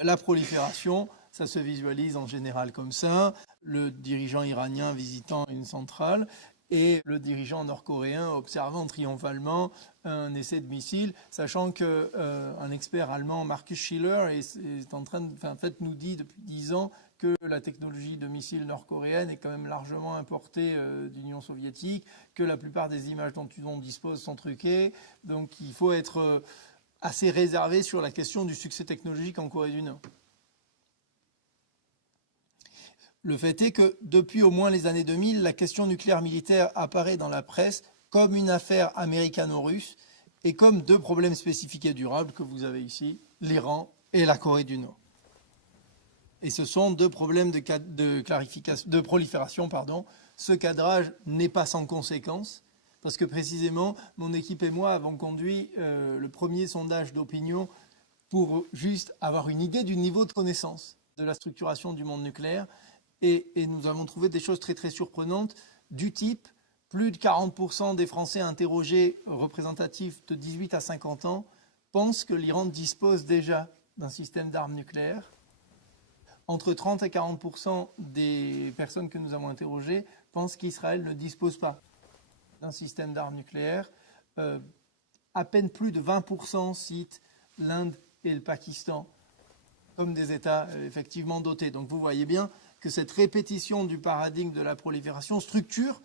La prolifération, ça se visualise en général comme ça, le dirigeant iranien visitant une centrale et le dirigeant nord-coréen observant triomphalement un essai de missile, sachant qu'un expert allemand, Markus Schiller, nous dit depuis 10 ans que la technologie de missiles nord-coréenne est quand même largement importée d'Union soviétique, que la plupart des images dont on dispose sont truquées, donc il faut être assez réservé sur la question du succès technologique en Corée du Nord. Le fait est que depuis au moins les années 2000, la question nucléaire militaire apparaît dans la presse comme une affaire américano-russe et comme deux problèmes spécifiques et durables que vous avez ici, l'Iran et la Corée du Nord. Et ce sont deux problèmes de prolifération. Ce cadrage n'est pas sans conséquence, parce que précisément, mon équipe et moi avons conduit le premier sondage d'opinion pour juste avoir une idée du niveau de connaissance de la structuration du monde nucléaire. Et nous avons trouvé des choses très très surprenantes du type plus de 40% des Français interrogés représentatifs de 18 à 50 ans pensent que l'Iran dispose déjà d'un système d'armes nucléaires. Entre 30 et 40% des personnes que nous avons interrogées pensent qu'Israël ne dispose pas d'un système d'armes nucléaires. À peine plus de 20% citent l'Inde et le Pakistan comme des États effectivement dotés. Donc vous voyez bien que cette répétition du paradigme de la prolifération structure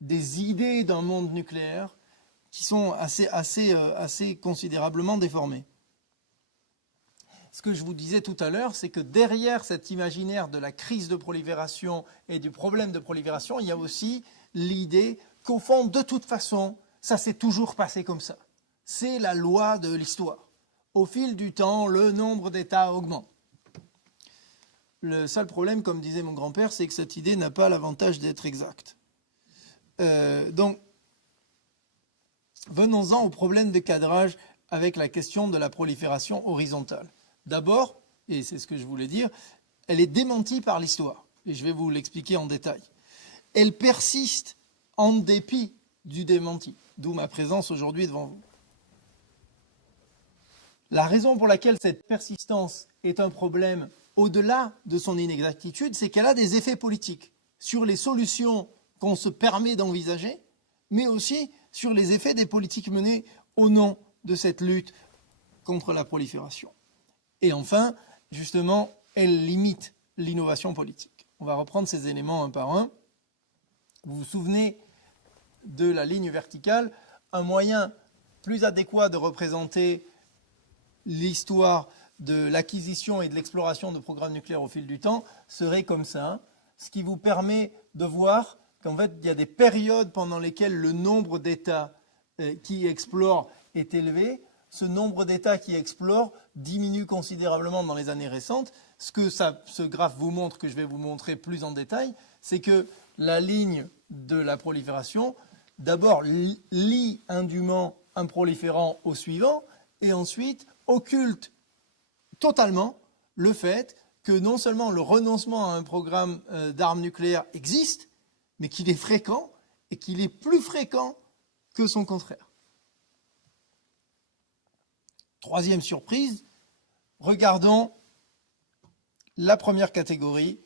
des idées d'un monde nucléaire qui sont assez considérablement déformées. Ce que je vous disais tout à l'heure, c'est que derrière cet imaginaire de la crise de prolifération et du problème de prolifération, il y a aussi l'idée qu'au fond, de toute façon, ça s'est toujours passé comme ça. C'est la loi de l'histoire. Au fil du temps, le nombre d'États augmente. Le seul problème, comme disait mon grand-père, c'est que cette idée n'a pas l'avantage d'être exacte. Donc, venons-en au problème de cadrage avec la question de la prolifération horizontale. D'abord, et c'est ce que je voulais dire, elle est démentie par l'histoire. Et je vais vous l'expliquer en détail. Elle persiste en dépit du démenti, d'où ma présence aujourd'hui devant vous. La raison pour laquelle cette persistance est un problème au-delà de son inexactitude, c'est qu'elle a des effets politiques sur les solutions qu'on se permet d'envisager, mais aussi sur les effets des politiques menées au nom de cette lutte contre la prolifération. Et enfin, justement, elle limite l'innovation politique. On va reprendre ces éléments un par un. Vous vous souvenez de la ligne verticale, un moyen plus adéquat de représenter l'histoire de l'acquisition et de l'exploration de programmes nucléaires au fil du temps serait comme ça, ce qui vous permet de voir qu'en fait, il y a des périodes pendant lesquelles le nombre d'États qui explorent est élevé. Ce nombre d'États qui explorent diminue considérablement dans les années récentes. Ce que ce graphe vous montre, que je vais vous montrer plus en détail, c'est que la ligne de la prolifération, d'abord, lie indûment un proliférant au suivant, et ensuite occulte totalement le fait que non seulement le renoncement à un programme d'armes nucléaires existe, mais qu'il est fréquent, et qu'il est plus fréquent que son contraire. Troisième surprise, regardons la première catégorie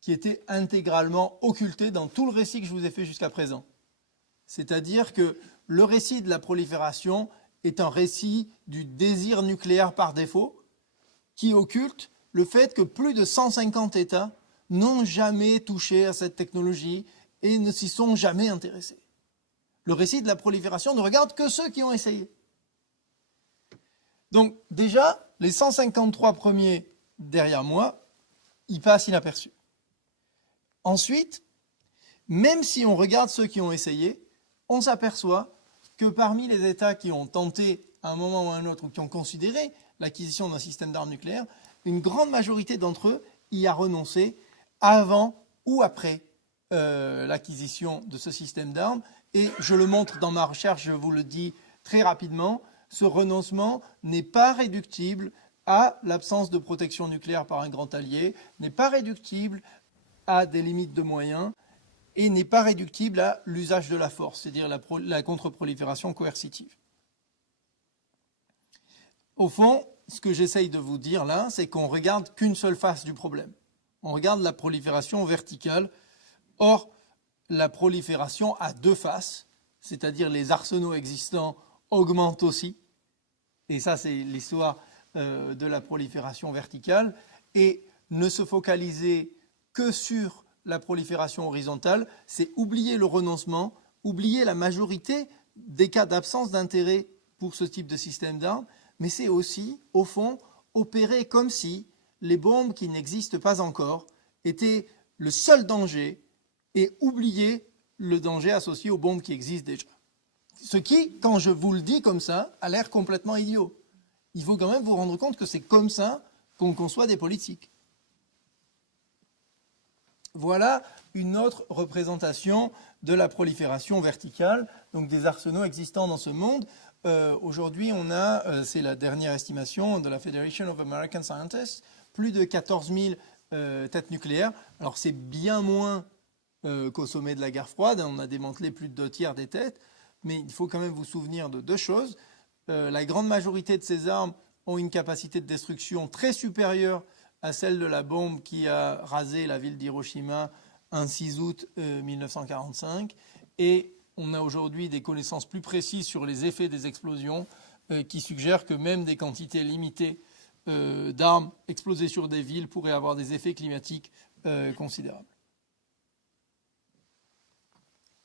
qui était intégralement occultée dans tout le récit que je vous ai fait jusqu'à présent. C'est-à-dire que le récit de la prolifération est un récit du désir nucléaire par défaut qui occulte le fait que plus de 150 États n'ont jamais touché à cette technologie et ne s'y sont jamais intéressés. Le récit de la prolifération ne regarde que ceux qui ont essayé. Donc déjà, les 153 premiers derrière moi, ils passent inaperçus. Ensuite, même si on regarde ceux qui ont essayé, on s'aperçoit que parmi les États qui ont tenté à un moment ou à un autre, ou qui ont considéré l'acquisition d'un système d'armes nucléaires, une grande majorité d'entre eux y a renoncé avant ou après l'acquisition de ce système d'armes. Et je le montre dans ma recherche, je vous le dis très rapidement, ce renoncement n'est pas réductible à l'absence de protection nucléaire par un grand allié, n'est pas réductible à des limites de moyens et n'est pas réductible à l'usage de la force, c'est-à-dire la contre-prolifération coercitive. Au fond, ce que j'essaye de vous dire là, c'est qu'on regarde qu'une seule face du problème. On regarde la prolifération verticale. Or, la prolifération a deux faces, c'est-à-dire les arsenaux existants augmentent aussi. Et ça, c'est l'histoire de la prolifération verticale. Et ne se focaliser que sur la prolifération horizontale, c'est oublier le renoncement, oublier la majorité des cas d'absence d'intérêt pour ce type de système d'armes, mais c'est aussi, au fond, opérer comme si les bombes qui n'existent pas encore étaient le seul danger et oublier le danger associé aux bombes qui existent déjà. Ce qui, quand je vous le dis comme ça, a l'air complètement idiot. Il faut quand même vous rendre compte que c'est comme ça qu'on conçoit des politiques. Voilà une autre représentation de la prolifération verticale, donc des arsenaux existants dans ce monde. Aujourd'hui, on a, c'est la dernière estimation de la Federation of American Scientists, plus de 14 000 têtes nucléaires. Alors c'est bien moins qu'au sommet de la guerre froide, on a démantelé plus de 2 tiers des têtes, mais il faut quand même vous souvenir de deux choses. La grande majorité de ces armes ont une capacité de destruction très supérieure à celle de la bombe qui a rasé la ville d'Hiroshima un 6 août 1945. Et on a aujourd'hui des connaissances plus précises sur les effets des explosions qui suggèrent que même des quantités limitées d'armes explosées sur des villes pourraient avoir des effets climatiques considérables.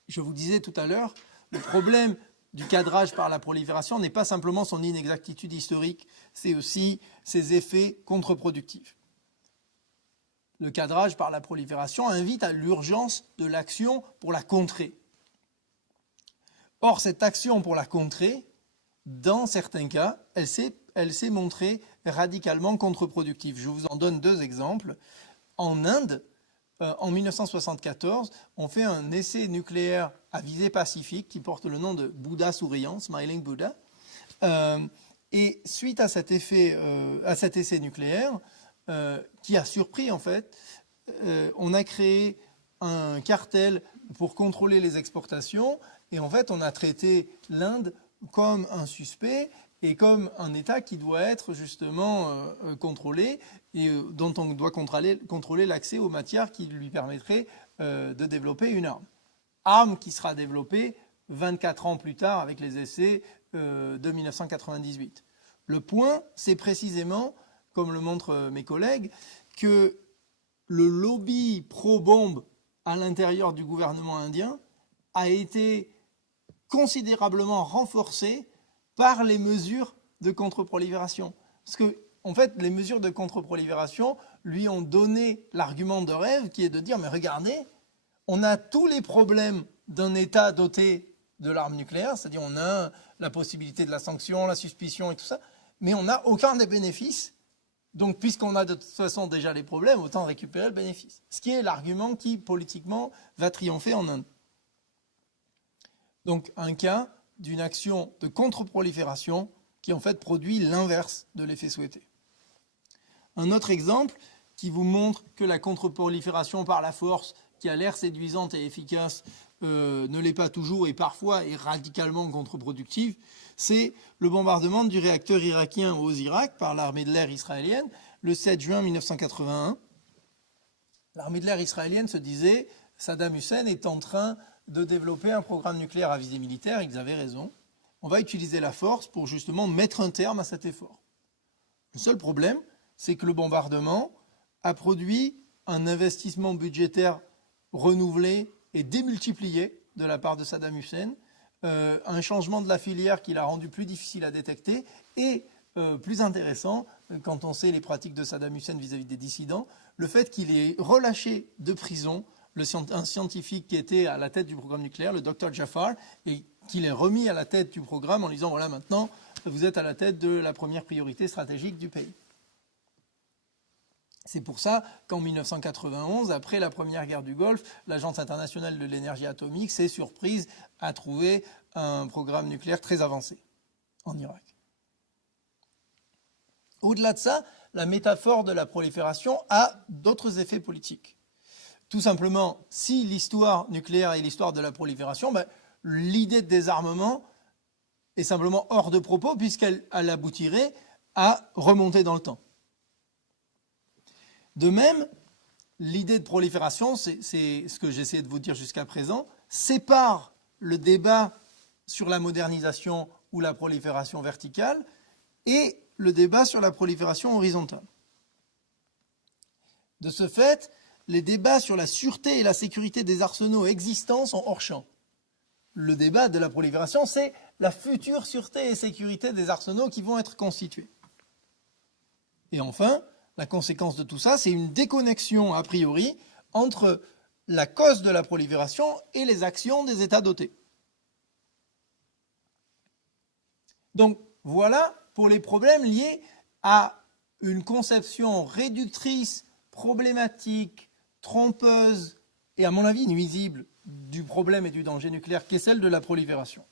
Je vous disais tout à l'heure, le problème du cadrage par la prolifération n'est pas simplement son inexactitude historique, c'est aussi ses effets contre-productifs. Le cadrage par la prolifération invite à l'urgence de l'action pour la contrer. Or, cette action pour la contrer, dans certains cas, elle s'est montrée radicalement contre-productive. Je vous en donne 2 exemples. En Inde, en 1974, on fait un essai nucléaire à visée pacifique qui porte le nom de Bouddha souriant, Smiling Buddha. Et suite à cet essai nucléaire, qui a surpris en fait, on a créé un cartel pour contrôler les exportations et en fait on a traité l'Inde comme un suspect et comme un État qui doit être justement contrôlé et dont on doit contrôler l'accès aux matières qui lui permettraient de développer une arme. Arme qui sera développée 24 ans plus tard avec les essais de 1998. Le point, c'est précisément, comme le montrent mes collègues, que le lobby pro-bombe à l'intérieur du gouvernement indien a été considérablement renforcé par les mesures de contre-prolifération. Parce que, en fait, les mesures de contre-prolifération lui ont donné l'argument de rêve qui est de dire, mais regardez, on a tous les problèmes d'un État doté de l'arme nucléaire, c'est-à-dire on a la possibilité de la sanction, la suspicion et tout ça, mais on n'a aucun des bénéfices. Donc, puisqu'on a de toute façon déjà les problèmes, autant récupérer le bénéfice. Ce qui est l'argument qui, politiquement, va triompher en Inde. Donc, un cas d'une action de contre-prolifération qui, en fait, produit l'inverse de l'effet souhaité. Un autre exemple qui vous montre que la contre-prolifération par la force, qui a l'air séduisante et efficace, ne l'est pas toujours et parfois est radicalement contre-productive, c'est le bombardement du réacteur irakien aux Irak par l'armée de l'air israélienne le 7 juin 1981. L'armée de l'air israélienne se disait Saddam Hussein est en train de développer un programme nucléaire à visée militaire, ils avaient raison. On va utiliser la force pour justement mettre un terme à cet effort. Le seul problème, c'est que le bombardement a produit un investissement budgétaire renouvelé et démultiplié de la part de Saddam Hussein, un changement de la filière qui l'a rendu plus difficile à détecter et, plus intéressant, quand on sait les pratiques de Saddam Hussein vis-à-vis des dissidents, le fait qu'il ait relâché de prison un scientifique qui était à la tête du programme nucléaire, le Dr Jafar, et qu'il ait remis à la tête du programme en disant, voilà, maintenant, vous êtes à la tête de la première priorité stratégique du pays. C'est pour ça qu'en 1991, après la première guerre du Golfe, l'Agence internationale de l'énergie atomique s'est surprise à trouver un programme nucléaire très avancé en Irak. Au-delà de ça, la métaphore de la prolifération a d'autres effets politiques. Tout simplement, si l'histoire nucléaire est l'histoire de la prolifération, l'idée de désarmement est simplement hors de propos puisqu'elle aboutirait à remonter dans le temps. De même, l'idée de prolifération, c'est ce que j'essaie de vous dire jusqu'à présent, sépare le débat sur la modernisation ou la prolifération verticale et le débat sur la prolifération horizontale. De ce fait, les débats sur la sûreté et la sécurité des arsenaux existants sont hors champ. Le débat de la prolifération, c'est la future sûreté et sécurité des arsenaux qui vont être constitués. Et enfin, la conséquence de tout ça, c'est une déconnexion a priori entre la cause de la prolifération et les actions des États dotés. Donc voilà pour les problèmes liés à une conception réductrice, problématique, trompeuse et à mon avis nuisible du problème et du danger nucléaire qu'est celle de la prolifération.